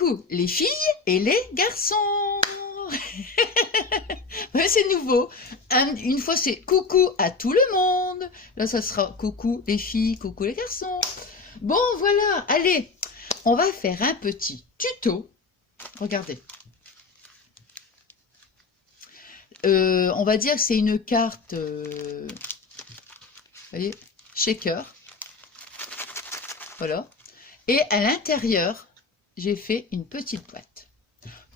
coucou les filles et les garçons. Ouais, c'est nouveau. Une fois c'est coucou à tout le monde. Là ça sera coucou les filles, coucou les garçons. Bon voilà, allez, on va faire un petit tuto. Regardez. On va dire que c'est une carte, vous voyez, shaker. Voilà. Et à l'intérieur, j'ai fait une petite boîte.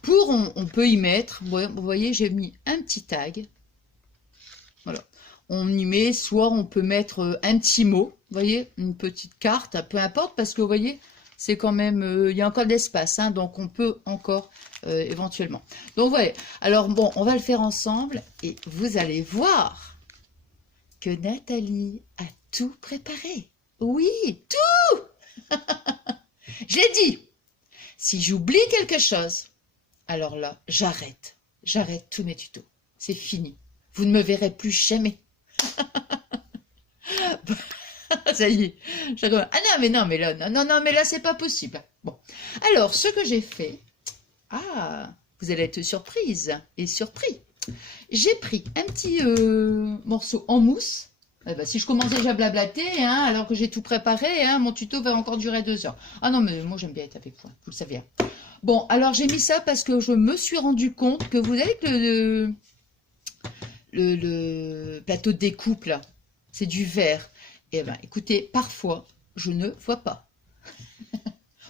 On peut y mettre, vous voyez, j'ai mis un petit tag. Voilà. On y met, soit on peut mettre un petit mot, vous voyez, une petite carte, peu importe, parce que vous voyez, c'est quand même, il y a encore de l'espace, hein, donc on peut encore éventuellement. Donc voilà. Alors bon, on va le faire ensemble et vous allez voir que Nathalie a tout préparé. Oui, tout. Je l'ai dit. Si j'oublie quelque chose, alors là, j'arrête tous mes tutos. C'est fini. Vous ne me verrez plus jamais. Ça y est. Ah non, mais là, non, mais là, c'est pas possible. Bon. Alors, ce que j'ai fait, vous allez être surprise et surpris. J'ai pris un petit morceau en mousse. Eh ben, si je commence déjà à blablater, hein, alors que j'ai tout préparé, hein, mon tuto va encore durer 2 heures. Ah non, mais moi, j'aime bien être avec vous, vous le savez. Hein. Bon, alors j'ai mis ça parce que je me suis rendu compte que vous savez que le plateau de découpe, là, c'est du verre. Eh bien, écoutez, parfois, je ne vois pas.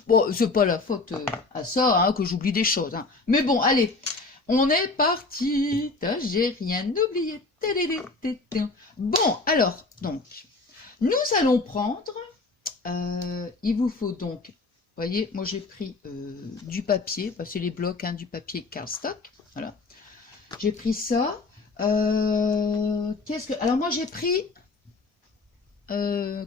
Bon, c'est pas la faute à ça, hein, que j'oublie des choses. Hein. Mais bon, allez, on est parti. J'ai rien oublié. Bon, alors, donc, nous allons prendre, il vous faut donc, vous voyez, moi j'ai pris du papier, c'est les blocs, hein, du papier cardstock, voilà. J'ai pris ça. Alors moi j'ai pris, le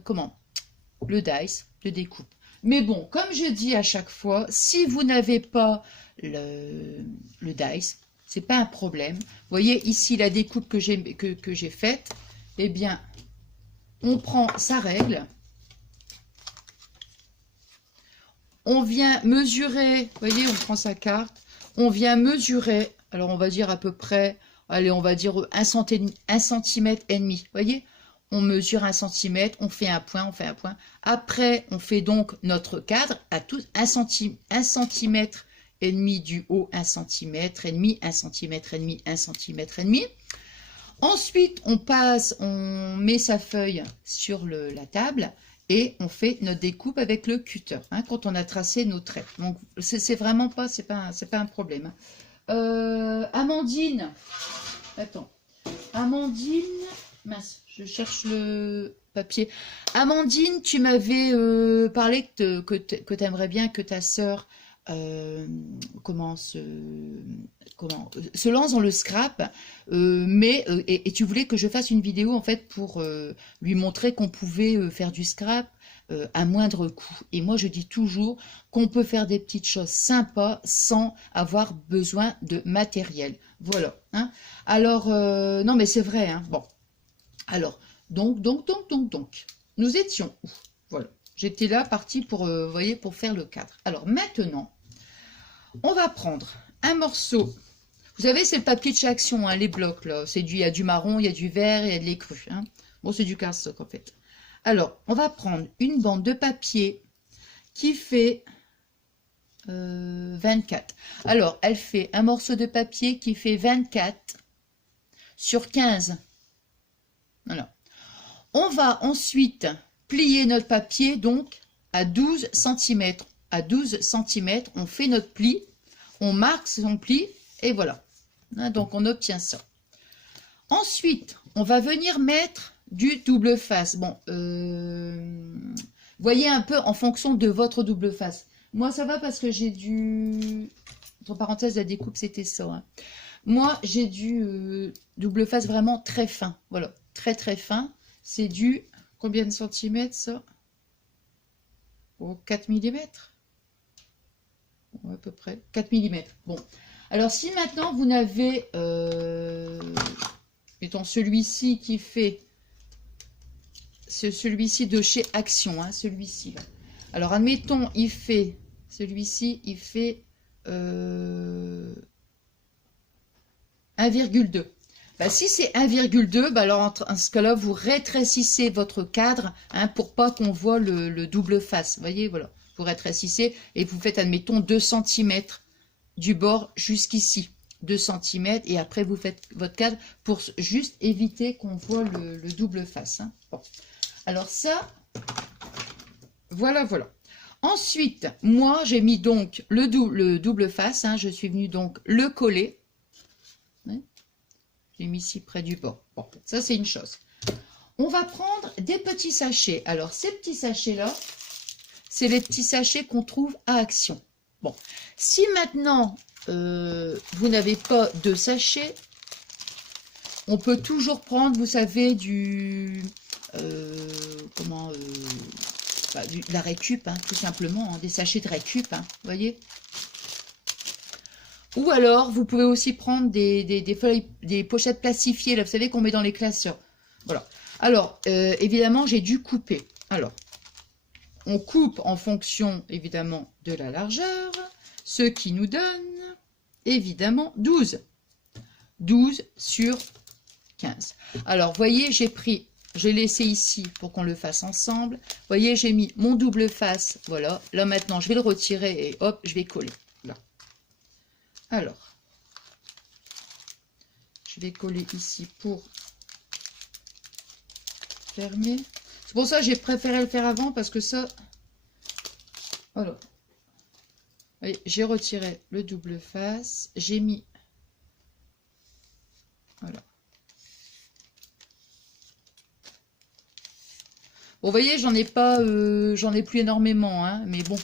dice de découpe. Mais bon, comme je dis à chaque fois, si vous n'avez pas le dice, c'est pas un problème. Vous voyez ici la découpe que j'ai faite. Eh bien, on prend sa règle. On vient mesurer, vous voyez, on prend sa carte. On vient mesurer, alors on va dire à peu près, allez, on va dire 1,5 cm. Vous voyez, on mesure 1 cm, on fait un point, Après, on fait donc notre cadre à tous 1,5 cm du haut, 1,5 cm, 1,5 cm, 1,5 cm. Ensuite, on met sa feuille sur la table et on fait notre découpe avec le cutter, hein, quand on a tracé nos traits. Donc, c'est vraiment pas, c'est pas un problème. Amandine, attends, Amandine, mince, je cherche le papier. Amandine, tu m'avais parlé que tu aimerais bien que ta sœur se lance dans le scrap, et tu voulais que je fasse une vidéo en fait pour lui montrer qu'on pouvait faire du scrap à moindre coût. Et moi je dis toujours qu'on peut faire des petites choses sympas sans avoir besoin de matériel. Voilà. Hein. Alors non mais c'est vrai. Hein. Bon. Alors donc nous étions où? Voilà. J'étais là partie pour vous voyez, pour faire le cadre. Alors maintenant on va prendre un morceau. Vous savez, c'est le papier de chez Action, hein, les blocs, là. Il y a du marron, il y a du vert, il y a de l'écru. Hein. Bon, c'est du cardstock, en fait. Alors, on va prendre une bande de papier qui fait 24. Alors, elle fait un morceau de papier qui fait 24 sur 15. Voilà. On va ensuite plier notre papier, donc, à 12 cm. À 12 cm, on fait notre pli, on marque son pli, et voilà. Donc, on obtient ça. Ensuite, on va venir mettre du double face. Bon, voyez un peu en fonction de votre double face. Moi, ça va parce que j'ai du... Entre parenthèses, la découpe, c'était ça. Hein. Moi, j'ai du double face vraiment très fin. Voilà, très très fin. C'est du... Combien de centimètres, ça? Oh, 4 mm. À peu près 4 mm. Bon, alors si maintenant vous n'avez, mettons celui-ci qui fait, celui-ci de chez Action, hein, celui-ci. Alors admettons, il fait Celui-ci, il fait 1,2. Bah, si c'est 1,2, bah alors en ce cas-là, vous rétrécissez votre cadre hein, pour pas qu'on voit le double face. Vous voyez, voilà. Vous rétrécissez et vous faites, admettons, 2 cm du bord jusqu'ici. 2 cm et après vous faites votre cadre pour juste éviter qu'on voit le double face. Hein. Bon. Alors ça, voilà, voilà. Ensuite, moi, j'ai mis donc le double face. Hein, je suis venue donc le coller. J'ai mis ici près du bord. Bon, ça, c'est une chose. On va prendre des petits sachets. Alors, ces petits sachets-là, c'est les petits sachets qu'on trouve à Action. Bon, si maintenant, vous n'avez pas de sachet, on peut toujours prendre, vous savez, de la récup, hein, tout simplement, hein, des sachets de récup, hein, vous voyez. Ou alors, vous pouvez aussi prendre des feuilles, des pochettes plastifiées, là, vous savez, qu'on met dans les classeurs. Voilà. Alors, évidemment, j'ai dû couper. Alors, on coupe en fonction, évidemment, de la largeur, ce qui nous donne, évidemment, 12. 12 sur 15. Alors, voyez, j'ai laissé ici pour qu'on le fasse ensemble. Vous voyez, j'ai mis mon double face. Voilà. Là, maintenant, je vais le retirer et hop, je vais coller. Là. Alors, je vais coller ici pour fermer. C'est pour ça que j'ai préféré le faire avant parce que ça... Voilà. J'ai retiré le double face. J'ai mis... Voilà. Bon, vous voyez, j'en ai plus énormément, hein, mais bon,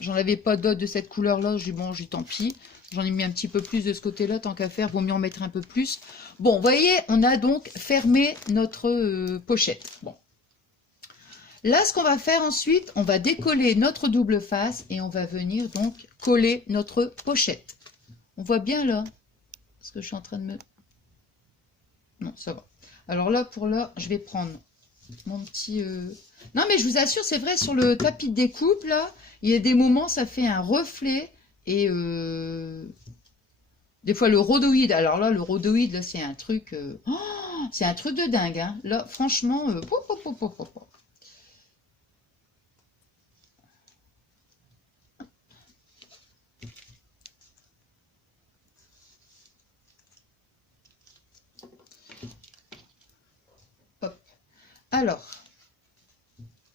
j'en avais pas d'autres de cette couleur-là. J'ai dit, bon, tant pis. J'en ai mis un petit peu plus de ce côté-là, tant qu'à faire, vaut mieux en mettre un peu plus. Bon, vous voyez, on a donc fermé notre pochette. Bon. Là, ce qu'on va faire ensuite, on va décoller notre double face et on va venir donc coller notre pochette. On voit bien là, ce que je suis en train de me... Non, ça va. Alors là, pour là, je vais prendre mon petit... Non, mais je vous assure, c'est vrai, sur le tapis de découpe, là, il y a des moments, ça fait un reflet. Et des fois, le rhodoïde. Alors là, le rhodoïde, là, c'est un truc... Oh, c'est un truc de dingue. Hein. Là, franchement... Hop. Alors,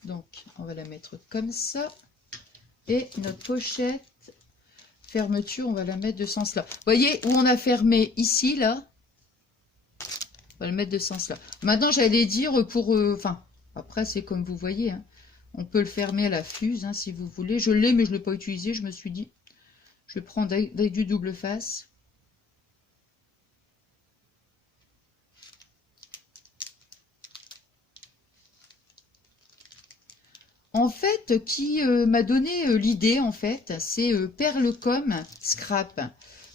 donc, on va la mettre comme ça. Et notre pochette, fermeture, on va la mettre de ce sens-là. Vous voyez où on a fermé ici, là. On va le mettre de ce sens-là. Maintenant, j'allais dire pour... Enfin, après, c'est comme vous voyez. Hein. On peut le fermer à la fuse, hein, si vous voulez. Je l'ai, mais je ne l'ai pas utilisé. Je me suis dit, je vais prendre avec du double face. En fait, qui m'a donné l'idée, en fait, c'est Perlecom Scrap.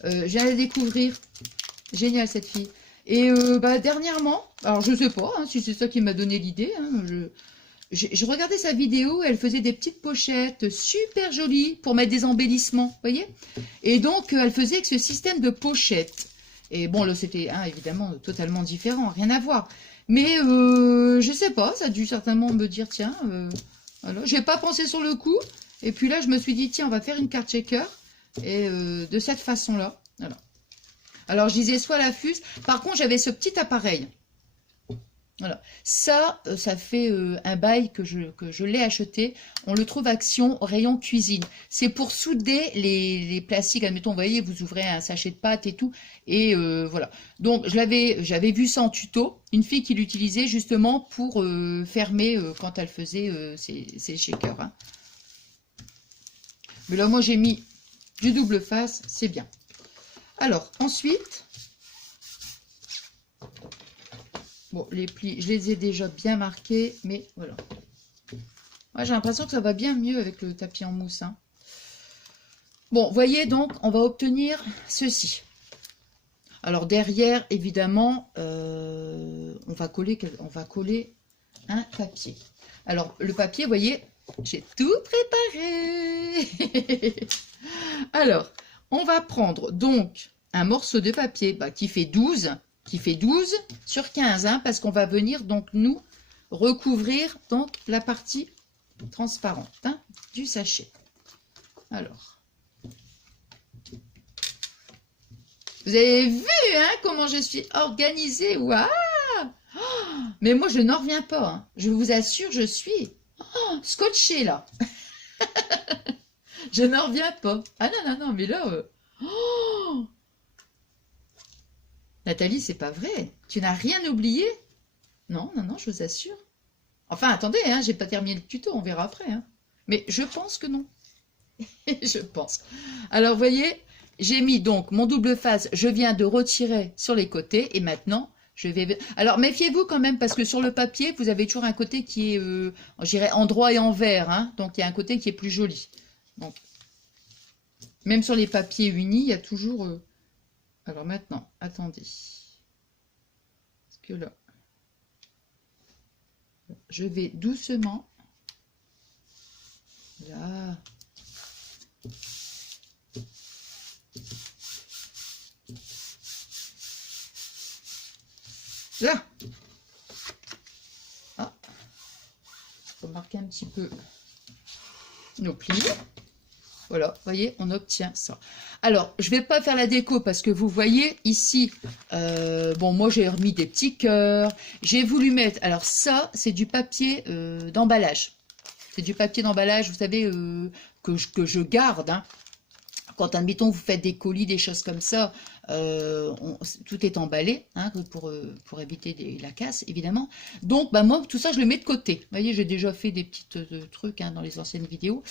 J'ai à découvrir. Génial, cette fille. Et dernièrement, alors je sais pas hein, si c'est ça qui m'a donné l'idée. Hein, je regardais sa vidéo, elle faisait des petites pochettes super jolies pour mettre des embellissements, vous voyez. Et donc, elle faisait avec ce système de pochettes. Et bon, là, c'était évidemment totalement différent, rien à voir. Mais je sais pas, ça a dû certainement me dire, tiens... Voilà. Je n'ai pas pensé sur le coup. Et puis là, je me suis dit, tiens, on va faire une carte shaker. Et de cette façon-là. Voilà. Alors, je disais soit la fuse. Par contre, j'avais ce petit appareil. Voilà. Ça, ça fait un bail que je l'ai acheté. On le trouve Action au rayon cuisine. C'est pour souder les plastiques. Admettons, vous voyez, vous ouvrez un sachet de pâtes et tout. Et voilà. Donc, j'avais vu ça en tuto. Une fille qui l'utilisait justement pour fermer quand elle faisait ses shakers. Hein. Mais là, moi, j'ai mis du double face. C'est bien. Alors, ensuite... Bon, les plis, je les ai déjà bien marqués, mais voilà. Ouais, j'ai l'impression que ça va bien mieux avec le tapis en mousse. Hein. Bon, voyez donc, on va obtenir ceci. Alors derrière, évidemment, on va coller un papier. Alors le papier, vous voyez, J'ai tout préparé. Alors, on va prendre donc un morceau de papier qui fait 12 sur 15, hein, parce qu'on va venir donc nous recouvrir donc la partie transparente, hein, du sachet. Alors, vous avez vu, hein, comment je suis organisée. Waouh! Oh, mais moi, je n'en reviens pas, hein. Je vous assure, je suis scotchée là. Je n'en reviens pas. Ah non, non, non, mais là... oh, Nathalie, c'est pas vrai. Tu n'as rien oublié? Non, non, non, je vous assure. Enfin, attendez, hein, j'ai pas terminé le tuto, on verra après, hein. Mais je pense que non. Je pense. Alors, vous voyez, j'ai mis donc mon double face, je viens de retirer sur les côtés, et maintenant, je vais... Alors, méfiez-vous quand même, parce que sur le papier, vous avez toujours un côté qui est, je dirais, endroit et envers, hein, donc il y a un côté qui est plus joli. Donc, même sur les papiers unis, il y a toujours... Alors maintenant, attendez. Parce que là, je vais doucement. Là. Là. Ah. Remarquez un petit peu nos plis. Voilà, vous voyez, on obtient ça. Alors, je ne vais pas faire la déco parce que vous voyez ici, bon, moi j'ai remis des petits cœurs. J'ai voulu mettre, alors ça, c'est du papier d'emballage. C'est du papier d'emballage, vous savez, que je garde, hein. Quand, admettons, vous faites des colis, des choses comme ça, tout est emballé, hein, pour éviter la casse, évidemment. Donc, bah, moi, tout ça, je le mets de côté. Vous voyez, j'ai déjà fait des petits trucs, hein, dans les anciennes vidéos.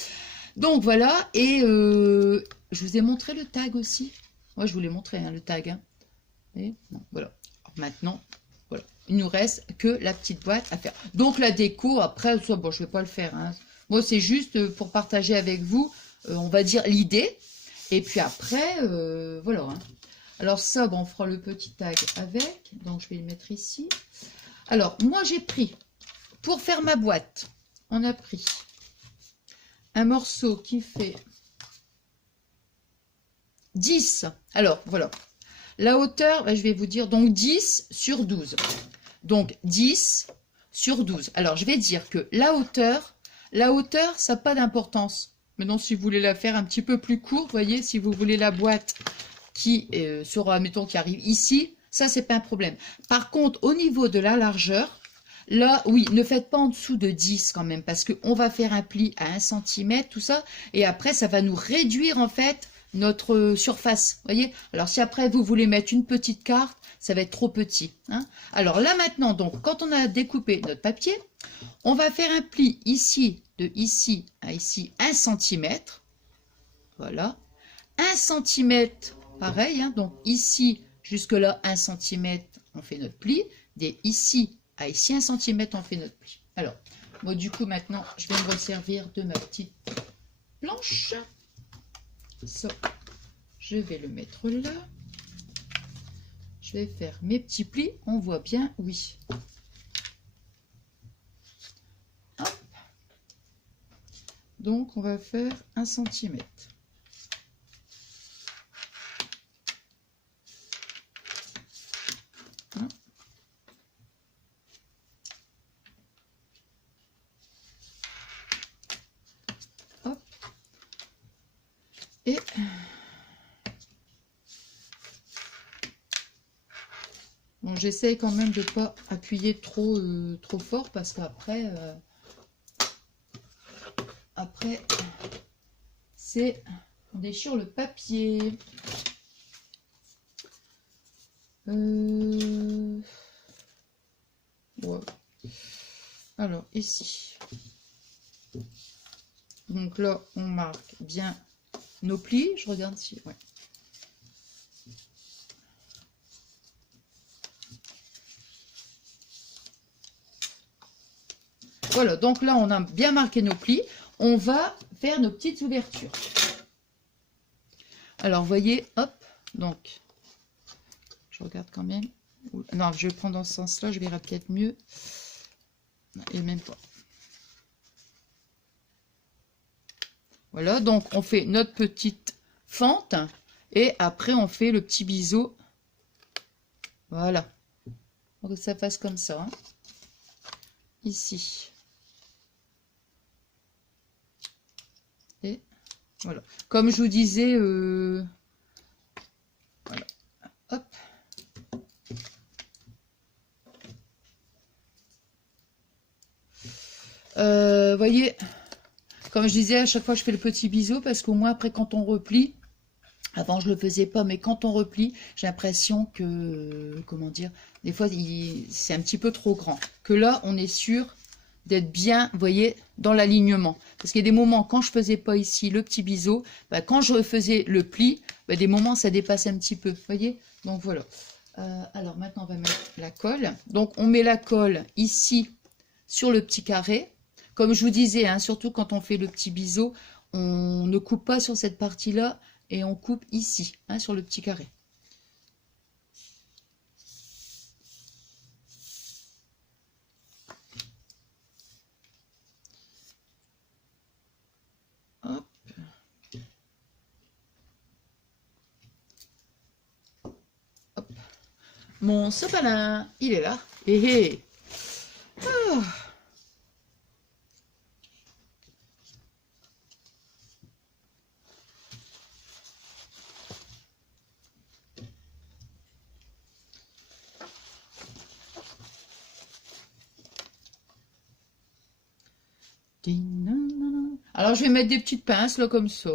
Donc, voilà. Et je vous ai montré le tag aussi. Moi, je vous l'ai montré, hein, le tag. Hein. Et, non, voilà. Alors, maintenant, voilà. Il nous reste que la petite boîte à faire. Donc, la déco, après, ça, bon, je ne vais pas le faire. Hein. Moi, c'est juste pour partager avec vous, on va dire, l'idée. Et puis après, voilà. Hein. Alors ça, bon, on fera le petit tag avec. Donc, je vais le mettre ici. Alors, moi, j'ai pris, pour faire ma boîte, on a pris un morceau qui fait 10. Alors, voilà. La hauteur, je vais vous dire, donc 10 sur 12. Donc, 10 sur 12. Alors, je vais dire que la hauteur, ça n'a pas d'importance. Maintenant, si vous voulez la faire un petit peu plus courte, vous voyez, si vous voulez la boîte qui sera, mettons, qui arrive ici, ça, c'est pas un problème. Par contre, au niveau de la largeur, là, oui, ne faites pas en dessous de 10 quand même, parce qu'on va faire un pli à 1 cm, tout ça, et après, ça va nous réduire, en fait, notre surface, vous voyez. Alors, si après, vous voulez mettre une petite carte, ça va être trop petit. Hein. Alors là, maintenant, donc, quand on a découpé notre papier, on va faire un pli ici, de ici à ici, 1 cm. Voilà. 1 cm, pareil. Hein, donc ici, jusque là, 1 cm, on fait notre pli. Dès ici à ici, 1 cm, on fait notre pli. Alors, moi, du coup, maintenant, je vais me resservir de ma petite planche. Ça, je vais le mettre là. Je vais faire mes petits plis. On voit bien, oui. Donc, on va faire 1 cm. Hein. Hop. Et bon, j'essaie quand même de ne pas appuyer trop fort parce qu'après... Après, on déchire le papier. Ouais. Alors, ici. Donc là, on marque bien nos plis. Je regarde si... Ouais. Voilà, donc là, on a bien marqué nos plis. On va faire nos petites ouvertures. Alors, vous voyez, hop, donc, je regarde quand même. Non, je vais prendre dans ce sens-là, je verrai peut-être mieux. Et même pas. Voilà, donc on fait notre petite fente et après on fait le petit biseau. Voilà. Pour que ça fasse comme ça. Hein. Ici. Et voilà. Comme je vous disais, voilà. Hop. Voyez, comme je disais, à chaque fois je fais le petit biseau parce qu'au moins après quand on replie, avant je le faisais pas, mais quand on replie, j'ai l'impression que, comment dire, des fois c'est un petit peu trop grand. Que là, on est sûr d'être bien, vous voyez, dans l'alignement. Parce qu'il y a des moments, quand je faisais pas ici le petit biseau, bah, quand je refaisais le pli, bah, des moments ça dépasse un petit peu, vous voyez. Donc voilà. Alors maintenant on va mettre la colle. Donc on met la colle ici sur le petit carré. Comme je vous disais, hein, surtout quand on fait le petit biseau, on ne coupe pas sur cette partie-là et on coupe ici, hein, sur le petit carré. Hop. Hop. Mon sopalin, il est là. Hé hé. Ah. Alors, je vais mettre des petites pinces, là, comme ça.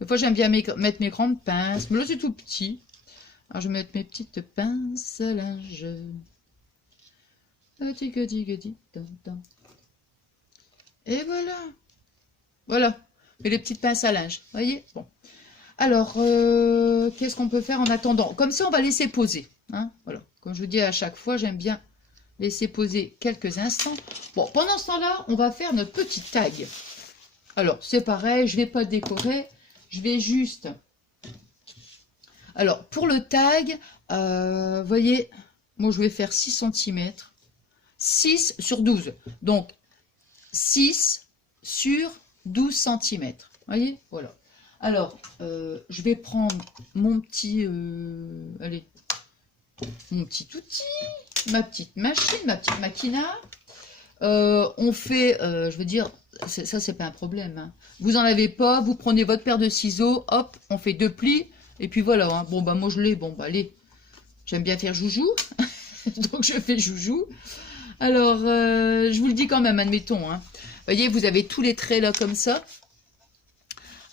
Des fois, j'aime bien mettre mes grandes pinces. Mais là, c'est tout petit. Alors, je vais mettre mes petites pinces à linge. Et voilà. Voilà. Et les petites pinces à linge. Voyez? Bon. Alors, qu'est-ce qu'on peut faire en attendant? Comme ça, on va laisser poser. Hein, voilà. Comme je vous dis à chaque fois, j'aime bien laisser poser quelques instants. Bon, pendant ce temps-là, on va faire notre petit tag. Alors, c'est pareil, je ne vais pas décorer. Je vais juste... Alors, pour le tag, voyez, moi, je vais faire 6 cm. 6 sur 12. Donc, 6 sur 12 cm. Voyez, voilà. Alors, je vais prendre mon petit... allez, mon petit outil, ma petite machine, ma petite maquina. On fait, je veux dire, ça c'est pas un problème. Hein. Vous en avez pas, vous prenez votre paire de ciseaux, hop, on fait 2 plis, et puis voilà. Hein. Bon bah moi je l'ai, bon bah allez, j'aime bien faire joujou, donc je fais joujou. Alors, je vous le dis quand même, admettons. Hein. Voyez, vous avez tous les traits là comme ça.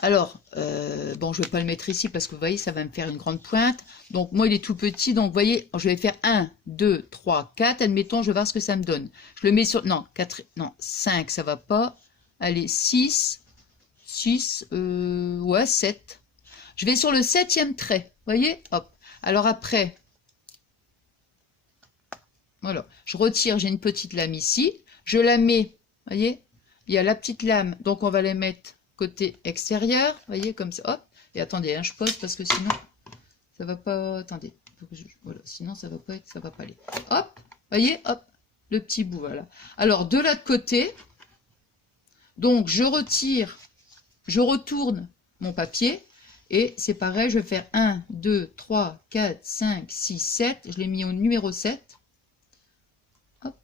Alors, bon, je ne vais pas le mettre ici parce que vous voyez, ça va me faire une grande pointe. Donc, moi, il est tout petit. Donc, vous voyez, je vais faire 1, 2, 3, 4. Admettons, je vais voir ce que ça me donne. Je le mets sur... Non, 4, non, 5, ça va pas. Allez, 6, ouais, 7. Je vais sur le 7e trait. Vous voyez, hop. Alors, après, voilà, je retire, j'ai une petite lame ici. Je la mets, vous voyez, il y a la petite lame. Donc, on va la mettre côté extérieur, vous voyez, comme ça, hop, et attendez, hein, je pose parce que sinon, ça va pas, attendez, voilà, sinon ça va pas être, ça va pas aller, hop, voyez, hop, le petit bout, voilà. Alors, de l'autre côté, donc, je retire, je retourne mon papier, et c'est pareil, je vais faire 1, 2, 3, 4, 5, 6, 7, je l'ai mis au numéro 7, hop,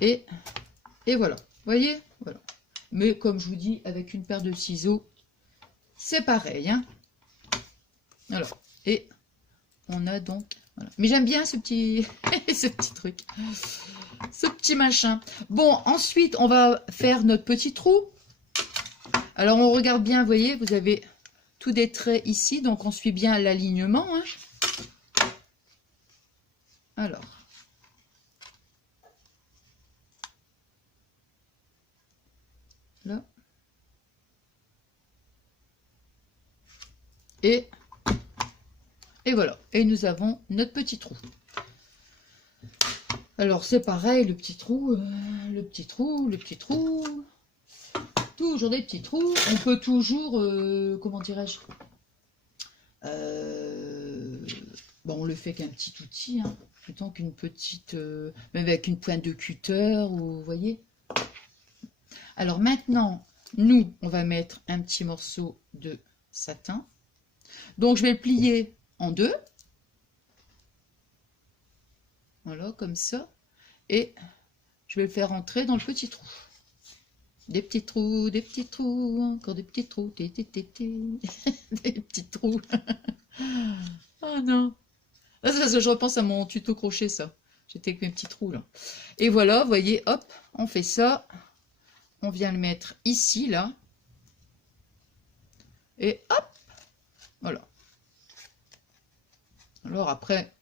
et voilà, voyez, voilà. Mais comme je vous dis, avec une paire de ciseaux, c'est pareil. Hein. Alors, et on a donc... Voilà. Mais j'aime bien ce petit, ce petit truc. Ce petit machin. Bon, ensuite, on va faire notre petit trou. Alors, on regarde bien, vous voyez, vous avez tous des traits ici. Donc, on suit bien l'alignement. Hein. Alors... Là. Et voilà. Et nous avons notre petit trou. Alors, c'est pareil, le petit trou, le petit trou, le petit trou. Toujours des petits trous. On peut toujours, comment dirais-je, bon, on le fait qu'un petit outil, hein, plutôt qu'une petite, même avec une pointe de cutter, ou, vous voyez. Alors maintenant, Nous, on va mettre un petit morceau de satin. Donc, je vais le plier en deux. Voilà, comme ça. Et je vais le faire entrer dans le petit trou. Des petits trous, encore des petits trous. Des petits trous. Oh non. Ah, c'est parce que je repense à mon tuto crochet, ça. J'étais avec mes petits trous, là. Et voilà, vous voyez, hop, on fait ça. On vient le mettre ici, là. Et hop, voilà. Alors après,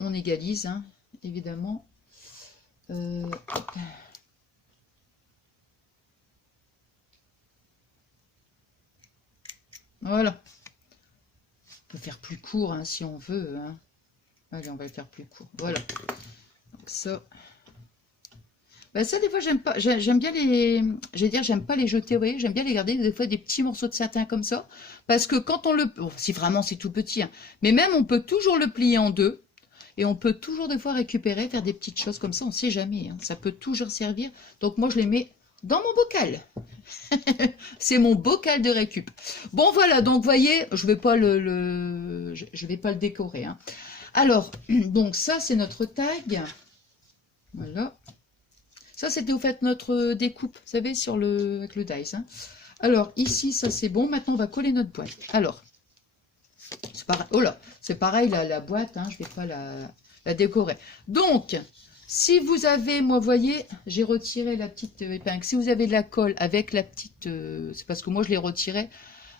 on égalise, hein, évidemment. Hop. Voilà. On peut faire plus court, hein, si on veut, hein. Allez, on va le faire plus court. Voilà. Donc ça... Ben ça, des fois, j'aime pas. J'aime bien les... Je vais dire, j'aime pas les jeter, vous voyez. J'aime bien les garder, des fois, des petits morceaux de satin comme ça. Parce que quand on le... Bon, si vraiment c'est tout petit, hein. Mais même, on peut toujours le plier en deux. Et on peut toujours, des fois, récupérer, faire des petites choses comme ça. On sait jamais, hein. Ça peut toujours servir. Donc, moi, je les mets dans mon bocal. C'est mon bocal de récup. Bon, voilà. Donc, vous voyez, je vais pas je vais pas le décorer, hein. Alors, donc ça, c'est notre tag. Voilà. Ça, c'était au fait notre découpe, vous savez, avec le dice, hein. Alors, ici, ça, c'est bon. Maintenant, on va coller notre boîte. Alors, c'est pareil. Oh là, c'est pareil, la boîte, hein, je ne vais pas la décorer. Donc, si vous avez, moi, vous voyez, j'ai retiré la petite épingle. Si vous avez de la colle avec la petite... c'est parce que moi, je l'ai retirée.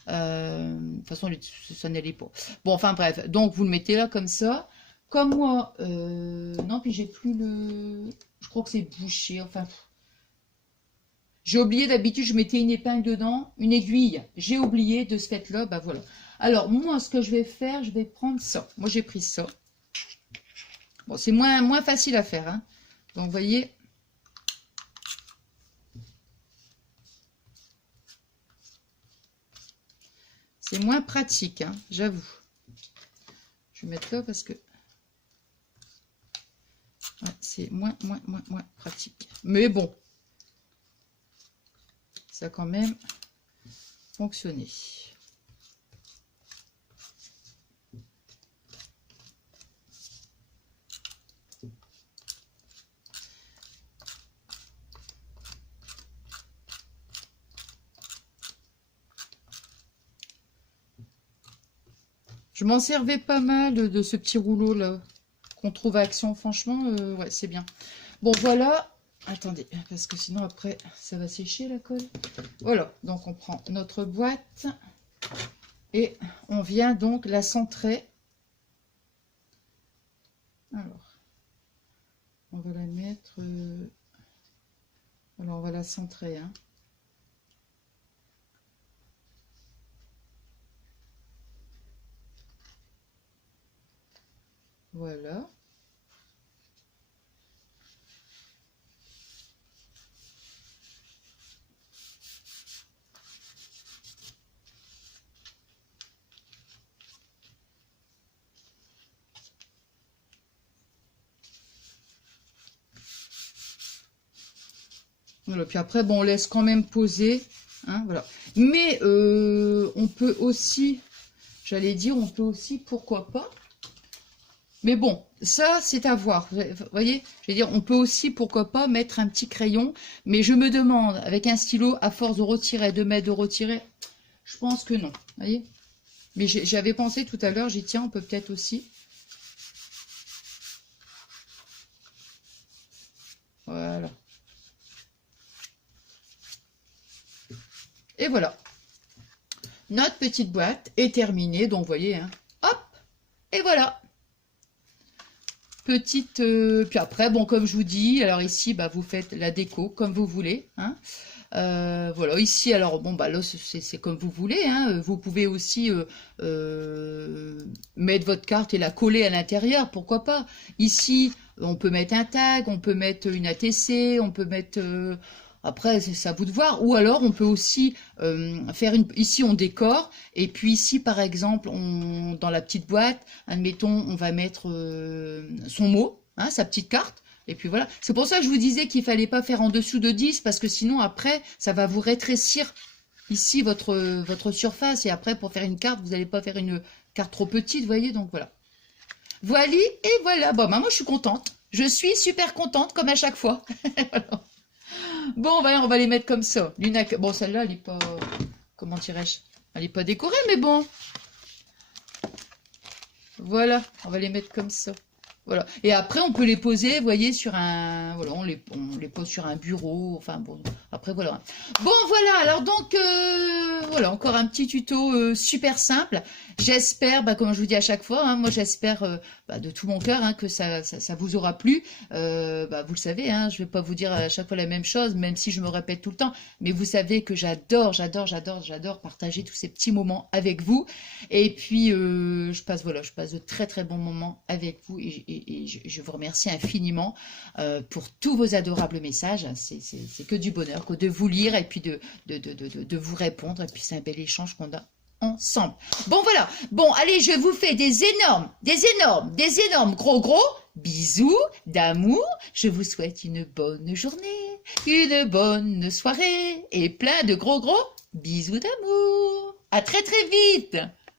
De toute façon, ça n'allait pas. Bon, enfin bref, donc vous le mettez là comme ça. Comme moi, non, puis j'ai plus le... Je crois que c'est bouché, enfin... J'ai oublié, d'habitude, je mettais une épingle dedans, une aiguille. J'ai oublié de ce fait-là, bah voilà. Alors, moi, ce que je vais faire, je vais prendre ça. Moi, j'ai pris ça. Bon, c'est moins facile à faire, hein. Donc, vous voyez... C'est moins pratique, hein, j'avoue. Je vais mettre là parce que... Ouais, c'est moins pratique. Mais bon, ça a quand même fonctionné. Je m'en servais pas mal de ce petit rouleau là qu'on trouve à Action. Franchement, ouais, c'est bien. Bon, voilà. Attendez, parce que sinon après, ça va sécher la colle. Voilà, donc on prend notre boîte et on vient donc la centrer. Alors, on va la mettre... alors, on va la centrer, hein. Voilà. Voilà, puis après, bon, on laisse quand même poser, hein, voilà. Mais on peut aussi, j'allais dire, on peut aussi, pourquoi pas. Mais bon, ça, c'est à voir. Vous voyez, je veux dire, on peut aussi, pourquoi pas, mettre un petit crayon. Mais je me demande, avec un stylo, à force de retirer, de retirer, je pense que non. Vous voyez. Mais j'avais pensé tout à l'heure, j'ai dit, tiens, on peut peut-être aussi. Voilà. Et voilà. Notre petite boîte est terminée. Donc, vous voyez, hein, hop, et voilà. Petite... puis après, bon, comme je vous dis, alors ici, bah, vous faites la déco comme vous voulez, hein. Voilà, ici, alors, bon, bah là, c'est comme vous voulez, hein. Vous pouvez aussi mettre votre carte et la coller à l'intérieur, pourquoi pas. Ici, on peut mettre un tag, on peut mettre une ATC, on peut mettre... après, c'est à vous de voir. Ou alors, on peut aussi faire une... Ici, on décore. Et puis ici, par exemple, dans la petite boîte, admettons, on va mettre son mot, hein, sa petite carte. Et puis voilà. C'est pour ça que je vous disais qu'il fallait pas faire en dessous de 10, parce que sinon, après, ça va vous rétrécir ici votre surface. Et après, pour faire une carte, vous n'allez pas faire une carte trop petite, vous voyez. Donc voilà. Voilà, et voilà. Bon, bah, moi, je suis contente. Je suis super contente, comme à chaque fois. Voilà. Bon, on va les mettre comme ça. Bon, celle-là, elle est pas... Comment dirais-je? Elle est pas décorée, mais bon. Voilà, on va les mettre comme ça. Voilà. Et après, on peut les poser, vous voyez, sur un... Voilà, on les pose sur un bureau. Enfin, bon, après, voilà. Bon, voilà. Alors, donc, voilà, encore un petit tuto super simple. J'espère, bah, comme je vous dis à chaque fois, hein, moi, j'espère bah, de tout mon cœur hein, que ça vous aura plu. Bah, vous le savez, hein, je vais pas vous dire à chaque fois la même chose, même si je me répète tout le temps. Mais vous savez que j'adore partager tous ces petits moments avec vous. Et puis, je passe de très très bons moments avec vous et je vous remercie infiniment pour tous vos adorables messages. C'est que du bonheur, que de vous lire et puis de vous répondre. Et puis, c'est un bel échange qu'on a ensemble. Bon, voilà. Bon, allez, je vous fais des énormes gros bisous d'amour. Je vous souhaite une bonne journée, une bonne soirée et plein de gros bisous d'amour. À très très vite.